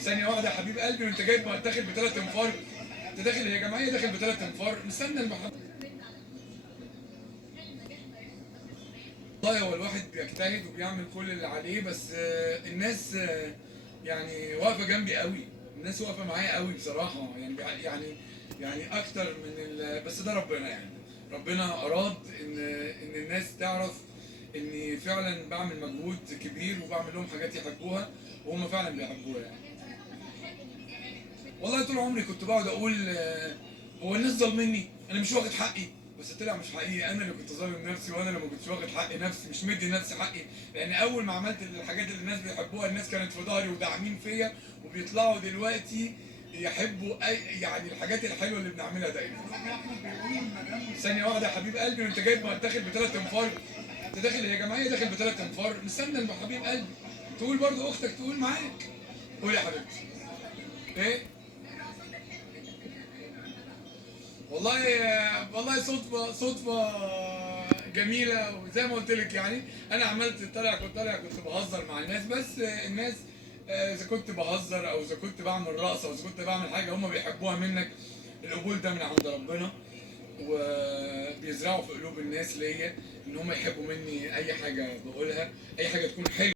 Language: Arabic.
ثانية واحدة يا حبيب قلبي، وانت جايب داخل بثلاث انفار. انت داخل هي جمعية داخل بثلاث انفار، مستنى المحل. والله هو الواحد بيجتهد وبيعمل كل اللي عليه، بس الناس يعني واقفة جنبي قوي. الناس واقفة معايا قوي بصراحة، يعني اكتر من بس ده ربنا يعني. ربنا اراد ان الناس تعرف اني فعلا بعمل مجهود كبير وبعمل لهم حاجات يحبوها، وهم فعلا بيحبوها يعني. والله طول عمري كنت بقعد اقول هو الناس ظالميني، انا مش واخد حقي. بس طلع مش حقيقي، انا اللي كنت ظالم نفسي، وانا اللي ما كنتش واخد حق نفسي، مش مدي نفسي حقي. لان اول ما عملت الحاجات اللي الناس بيحبوها، الناس كانت في ظهري وداعمين فيا، وبيطلعوا دلوقتي يحبوا يعني الحاجات الحلوه اللي بنعملها دايما. ثانيه واحده يا حبيب قلبي، وانت جايب داخل بثلاث انفار. انت داخل هي جمعيه داخل بثلاث انفار، مستنى حبيب قلبي. تقول برضو اختك تقول معاك. قول يا حبيبتي. ايه؟ والله صدفة جميلة، وزي ما قلت لك يعني. أنا عملت كنت بهزر مع الناس، بس الناس إذا كنت بهزر أو إذا كنت بعمل رقص أو إذا كنت بعمل حاجة هم بيحبوها منك. القبول ده من عند ربنا، وبيزرعوا في قلوب الناس ليا إن هم يحبوا مني أي حاجة بقولها، أي حاجة تكون حلوة.